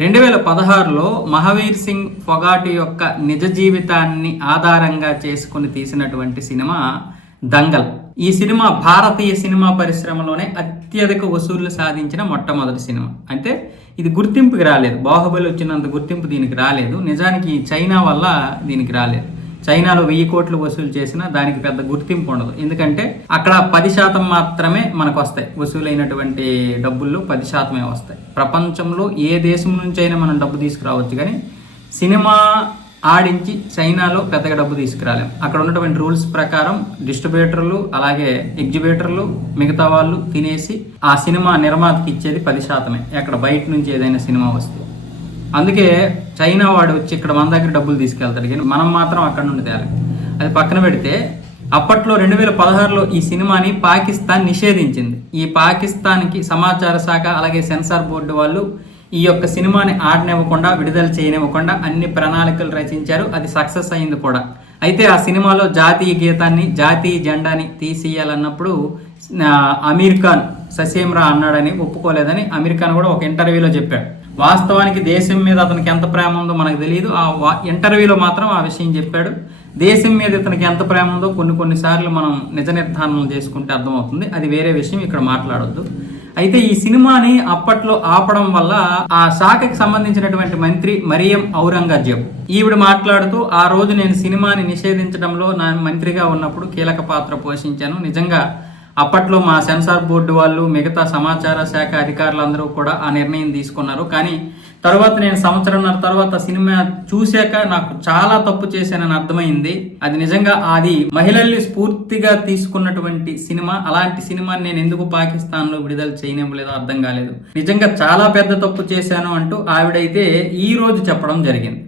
రెండు వేల పదహారులో మహావీర్ సింగ్ ఫొగాటి యొక్క నిజ జీవితాన్ని ఆధారంగా చేసుకుని తీసినటువంటి సినిమా దంగల్. ఈ సినిమా భారతీయ సినిమా పరిశ్రమలోనే అత్యధిక వసూళ్ళు సాధించిన మొట్టమొదటి సినిమా. అంటే ఇది గుర్తింపుకి రాలేదు. బాహుబలి వచ్చినంత గుర్తింపు దీనికి రాలేదు. నిజానికి చైనా వల్ల దీనికి రాలేదు. చైనాలో వెయ్యి కోట్లు వసూలు చేసినా దానికి పెద్ద గుర్తింపు ఉండదు. ఎందుకంటే అక్కడ పది శాతం మాత్రమే మనకు వస్తాయి. వసూలైనటువంటి డబ్బుల్లో పది శాతమే వస్తాయి. ప్రపంచంలో ఏ దేశం నుంచైనా మనం డబ్బు తీసుకురావచ్చు కానీ సినిమా ఆడించి చైనాలో పెద్దగా డబ్బు తీసుకురాలేం. అక్కడ ఉన్నటువంటి రూల్స్ ప్రకారం డిస్ట్రిబ్యూటర్లు అలాగే ఎగ్జిబ్యూటర్లు మిగతా వాళ్ళు తినేసి ఆ సినిమా నిర్మాతకి ఇచ్చేది పది శాతమే. అక్కడ బయట నుంచి ఏదైనా సినిమా వస్తే. అందుకే చైనా వాడు వచ్చి ఇక్కడ మన దగ్గర డబ్బులు తీసుకెళ్తాడు. కానీ మనం మాత్రం అక్కడ నుండి తేలి అది పక్కన పెడితే అప్పట్లో రెండు వేల పదహారులో ఈ సినిమాని పాకిస్తాన్ నిషేధించింది. ఈ పాకిస్తాన్కి సమాచార శాఖ అలాగే సెన్సార్ బోర్డు వాళ్ళు ఈ యొక్క సినిమాని ఆడనివ్వకుండా విడుదల చేయనివ్వకుండా అన్ని ప్రణాళికలు రచించారు. అది సక్సెస్ అయింది కూడా. అయితే ఆ సినిమాలో జాతీయ గీతాన్ని జాతీయ జెండాని తీసేయాలన్నప్పుడు అమీర్ ఖాన్ ససేమ్రా అన్నాడని ఒప్పుకోలేదని అమీర్ ఖాన్ కూడా ఒక ఇంటర్వ్యూలో చెప్పాడు. వాస్తవానికి దేశం మీద అతనికి ఎంత ప్రేమ ఉందో మనకు తెలియదు ఆ వా- ఇంటర్వ్యూలో మాత్రం ఆ విషయం చెప్పాడు. దేశం మీద ఇతనికి ఎంత ప్రేమ ఉందో కొన్ని కొన్నిసార్లు మనం నిజ నిర్ధారణలు చేసుకుంటే అర్థమవుతుంది. అది వేరే విషయం ఇక్కడ మాట్లాడొద్దు. అయితే ఈ సినిమాని అప్పట్లో ఆపడం వల్ల ఆ శాఖకి సంబంధించినటువంటి మంత్రి మరియం ఔరంగజేబ్ ఈవిడ మాట్లాడుతూ ఆ రోజు నేను సినిమాని నిషేధించడంలో నా మంత్రిగా ఉన్నప్పుడు కీలక పాత్ర పోషించాను. నిజంగా అప్పట్లో మా సెన్సార్ బోర్డు వాళ్ళు మిగతా సమాచార శాఖ అధికారులందరూ కూడా ఆ నిర్ణయం తీసుకున్నారు. కానీ తర్వాత నేను సంవత్సరంన్నర తర్వాత సినిమా చూశాక నాకు చాలా తప్పు చేశానని అర్థమైంది. అది నిజంగా అది మహిళల్ని స్ఫూర్తిగా తీసుకున్నటువంటి సినిమా. అలాంటి సినిమాని నేను ఎందుకు పాకిస్తాన్లో విడుదల చేయనివ్వలేదో అర్థం కాలేదు. నిజంగా చాలా పెద్ద తప్పు చేశాను అంటూ ఆవిడైతే ఈ రోజు చెప్పడం జరిగింది.